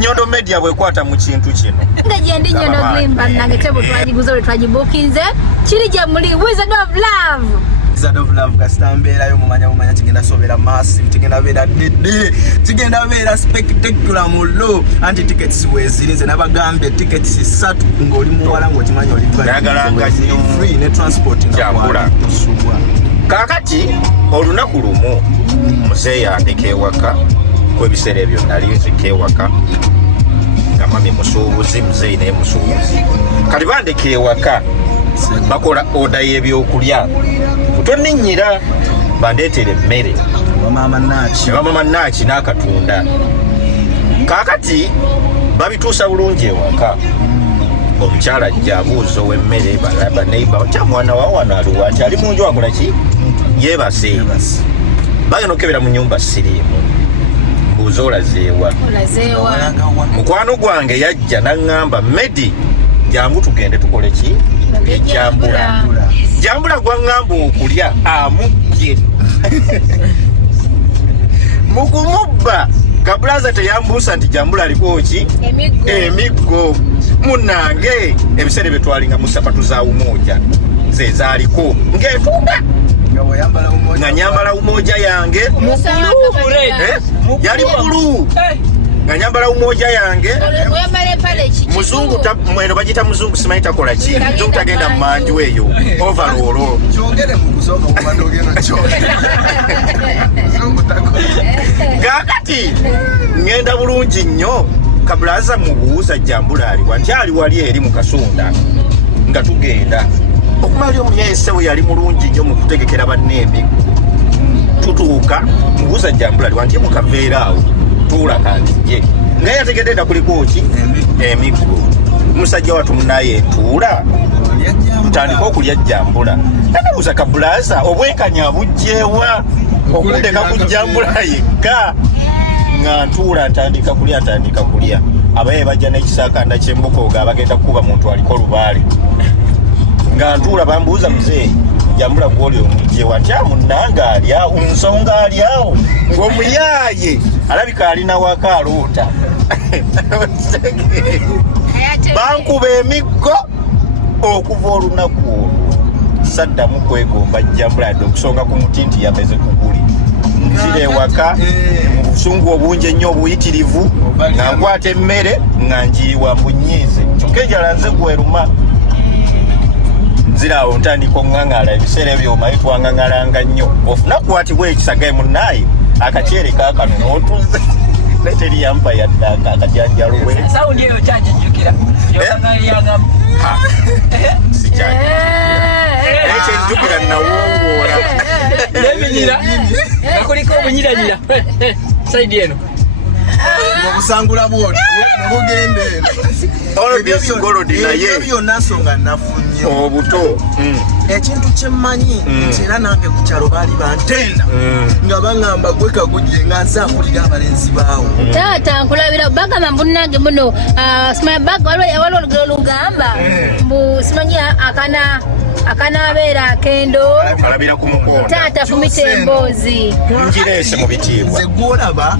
Nyondo Media bwekwata mu kintu kino. Ndi Nyondo Glimba nange tebo twagiguza twagibukinze. Kiri gye muli Wizard of Love. Wizard of Love kasitambera yo mumanya kigenda sobera massive, kigenda bera dede, kigenda bera spectacular mulo. Anti tickets wezirinze nabagambe tickets 3 ngoli muwala ngo kimanya oli yagalanga free ne transport njambula. Kakati olunaku lumu muzeeyi andeka ewaka kw'ebiseera ebyo nali nzika ewaka nga mami musuubuzi muzeeyi naye musuubuzi kati bandeka ewaka bakola oda y'ebyokulya tonninnyira bandeetera emmere bamama naaki n'akatunda kaakati babituusa bulungi ewaka omukyala ajja abuuza ow'emmere baneiba kya mwana wa wano aliwa nti ali munju akola ki yeebase bagenda okebera mu nnyumba siriimu mbuuza olazeewa mukwano gwange yajja n'aŋŋamba Medi jangu tugende tukole ki jambula gwaŋŋamba okulya amugye mukumubba kabulaza teyambuusa nti jambula aliko ki emiggo munange ebiseera bye twalinga mu sapatu za umoja ze zaaliko ng'etunda nga nyambala umoja yange yali mukulu nga nyambala umoja yange muzungu mweno bagita muzungu simanyi takola ki muzungu tagenda mu manju eyo overall kakati ngenda bulungi nnyo kabulaza mubuuza jambula aliwa nti ali wali eri mu kasunda nga tugenda okumali omuyese yali mulungi nnyo mu kutegekera banneemi tutuuka mubuuza jambula aliwa nti mukaveera awo tuula kanti ye nga yategedde kuliko ki emiggo musajja watu munaye entuula tutandika okulya jambula nabuuza kabulaza obwenkanya bujjeewa okundeka ku jambula yekka nga ntuula ntandika kulya abaye bajja n'ekisaakanda ky'embukoga abagenda kukuba muntu aliko lubaale nga ntuula bambuuza muzeeyi jambula gwoli omugyewa nti amunanga alyawo nsonga alyawo ng'omuyaaye alabika alina waka aloota bankuba emiggo okuva olunaku olwo saddamu kwegomba jambula yadde okusonga ku muti nti yameze kuguli nzira ewaka mu busungu obungi ennyo obuyitirivu nga nkwata emmere nga njiyiwa mbunyiize kyokka enjala nze gweruma nzira awo ntandika oŋŋaŋala ebiseera ebyo omanyi twaŋŋaŋalanga nnyo ofuna kukwatibwa ekisagaye munnaye akaceere kaakano n'otuze naye teri yampa yadde akajanjaluwe sawundi eyo kyagijjukira yoŋŋaŋayangamu ekyenjukira nawongoola n'ebinyira nga kuliko obunyiranyira saidi eno obusangula bwoti nebugenda eno ebyo byonna nsonga nafunye obuto ekintu kyemmanyi nti era nange ku kyalo baali bantenda nga baŋŋamba gwe kagujje nga nze akulira abalenzi baawo taata nkulabira bagamba mbunange muno waliwo olugero lugamba mbu simanyi akanabeera akendo alabira ku mukono taata fumita emboozi njireese mu bitiibwa nze gwolaba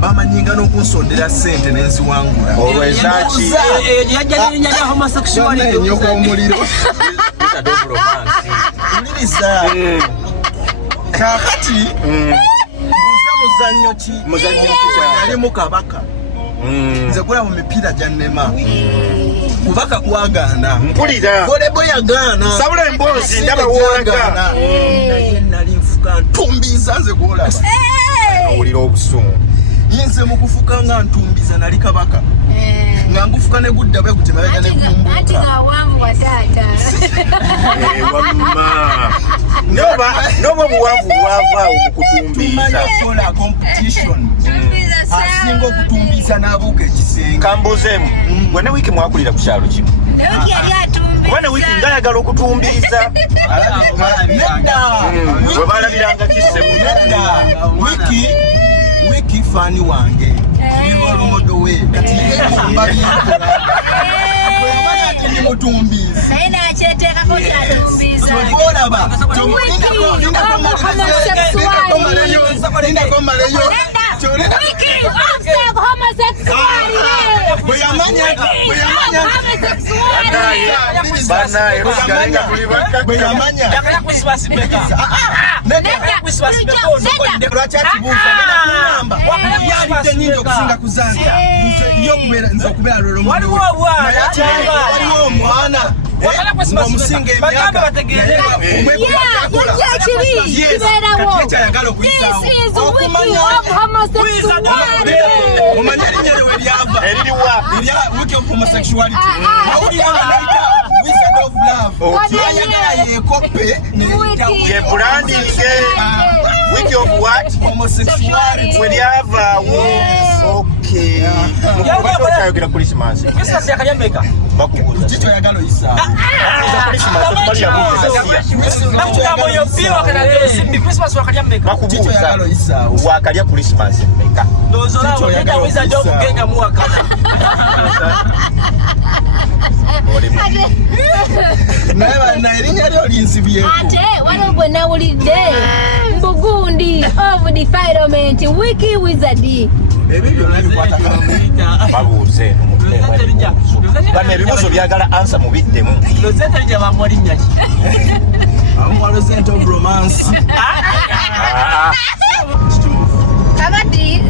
bamanyinga n'okunsondera ssente n'enziwangula olwezaki yajja nenya homosexuality enyoko omuliro uliriza kakati mbuza muzannyo ki yalimu kabaka nze kulaba mu mipiira gyannema kubaka kwagaana mpulira golebo yagaana sabula emboozi ndaba woolaga naye nali nfuka ntumbiza nze gwolaba owulira obusungu yinze mu kufuka nga ntumbiza nali kabaka nga ngufuka ne gudda bwe kutemalaga ne kumbuka noba obuwanvu bwavaawo mu kutumbiza kola competition asinga okutumbiza n'abuuka ekisenge kambuzeemu gwe ne wiiki mwakulira ku kyalo kimu kuba ne wiiki ngayagala okutumbiza bwe balabiranga kisemu wiki fani wange olumodo we kati mbabi ni mutumbizi aina acheteka ko yatumbiza olaba tomulinda omusinga emyaka omanya erinnya lyo weryava erya wiki of homosexuality wizard of love ayagala yekoppe ye branding wiki of what homosexuality weryava okay mukubatoyogera Christmas yakanyameka bakubuza kiki oyagala oyisa bakubuza wakalya Christmas meka naye erinnya lyo linzibyeko ate wano gwe nawulidde mbugundi of defilement wiki wizard ebyo byonna bikwata babuuze bano ebibuuzo byagala ansa mubiddemu Rozet of romance kakati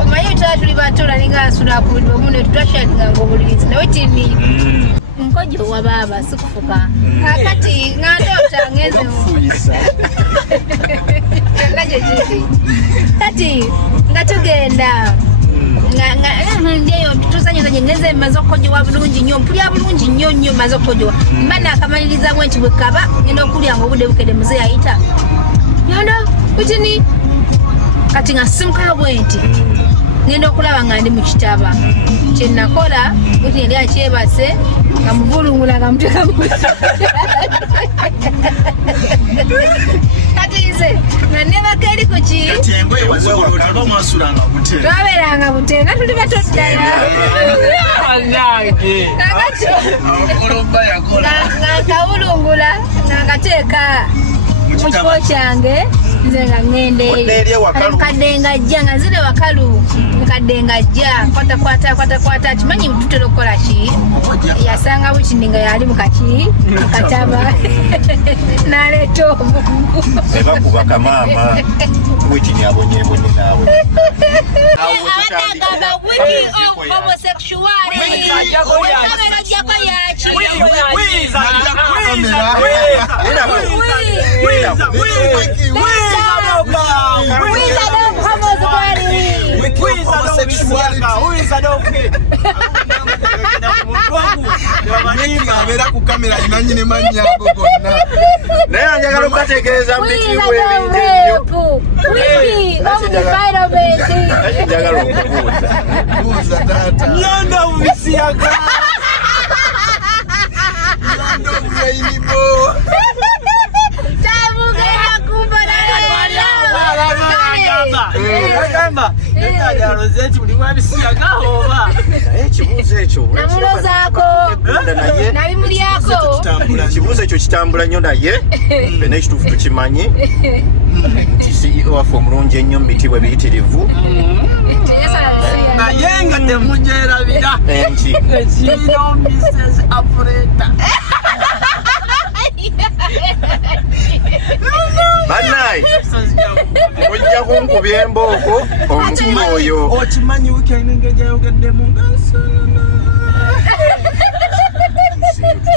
omanyi tutaba tuli bato olalinga nsula ku buli omu ne tutwashalinga obulirizi nawe tini nkojo wa baba sikufuka kakati ngandota ngeze kati nga tugenda ndeyo tuzanyuzanye ngeze maze okukojowa bulungi nnyo mpulya bulungi nnyo maze okukojowa mba nakamaliriza bwe nti bwe kaba ngenda okulya nga obudde bukede muze yayita Nyondo kutini kati nga simukaa bwe nti ngenda okulaba nga ndi mu kitaba kyenakola kuti yali akyebase nga muvulungula nga muteeka mu kati nze nga nebaka eri ku ki twabeeranga bute nga tuli bato ddala nga nkawulungula nga nkateeka mu kifo kyange nze nga ngende mukadde ngajja nga nzire wakalu mukadde ngajja kwata kimanyi tutera okukola ki yasanga bukindi nga yali mukaki mukataba naleeta obungu ebakubaka maama witini abonyebonye naawe agamba wiki of homosexuality wekabelajjako yaki abeera ku kamera inanyini mannya ago gonna naye anjagala okubategeeza mbitiibwa ebingi ennyo njagala okubuuza buuza taata Nyondo mubisiyaga Nyondo mubyainibo agamba Rozet buli wabisiyaga oba naye ekibuuzo ekyo namulozaako nabimulyako ekibuuzo ekyo kitambula nnyo naye fena ekituufu tukimanyi nti CEO waffe omulungi ennyo mubitiibwa ebiyitirivu naye nga temugyerabira enki ekiro Mrs. Operator bannaye mujja kunkuba embooko omutima oyo okimanyi wikendi ng'egyayogeddemu nga nsonona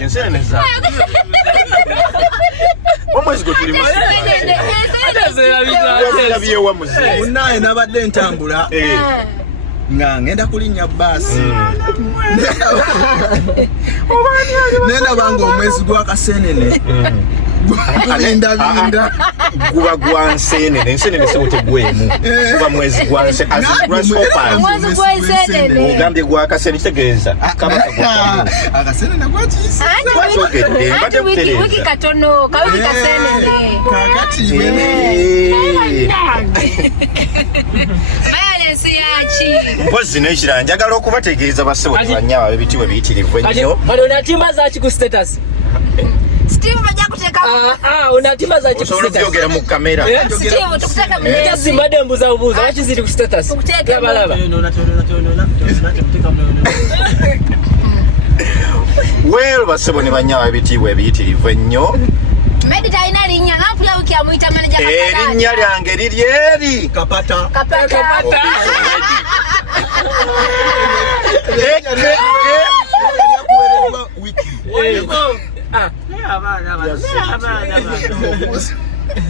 enseneneza omwezi gwe tuli musirabyewa muze munaye nabadde ntambula nga ngenda kulinnya baasi nendaba nga omwezi gwa kasenene gulindabinda guba gwa nsenene ensenene sibo tegwemu guba mwezi gwa ogambye gwa kasenene kitegeeza akasenene gwakiyisa gwakyokedde mbadde kutereeza wiki katono kawiki kasenene kakati evidensi yaki mpozi nekira njagala okubategeeza bassebo tebanyawa ebitiibwa biyitirivu ennyo Kati onatimba zaki ku status? Steve bajja kuteeka Onatimba zaki ku osobola status? okubyogera mu kamera Steve tukuteeka mu Nja zimbadde mbuuza lwaki ziri ku status? Tukuteeke mu- Balaba. weero bassebo ne banyawa ebitiibwa ebiyitirivu ennyo Medi talina linnya nampulya wiki amuyita manager erinnya lyange liri eri kapata Kapata. yakuwerebwa wiki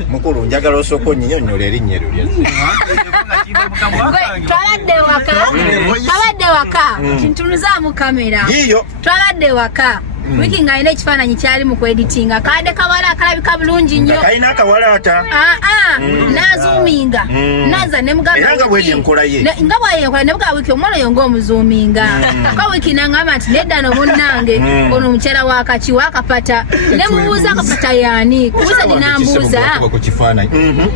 mukulu njagala osooka onyinyonnyola erinnya eryo lyazze Twabadde waka tintunuzaamu kamera yiyo twabadde waka wiki ng'alina ekifaananyi kyali mu kweditinga kadde kawala akalabika bulungi nnyo kalina akawalaata nazuuminga naza ne mugamba era nga bweri enkola ye nga bwayenkola ne mugamba wiki omwana oyo ng'omuzuuminga ka wiki nangamba nti nedda no munnange ono omukyala wakaki wakapata ne mubuuza akapata yaani kubuuza linambuuza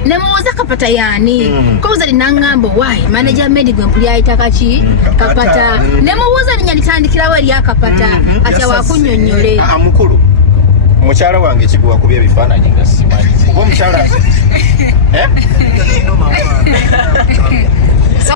ne mubuuza akapata yaani kubuuza linangamba waayi manager Medi gwe mpuli ayita kaki kapata ne mubuuza linnya litandikirawo eri akapata atya wakunyonnyole mukulu mukyala wange kiguwa kubya ebifaananyi nga simanyi oba omukyala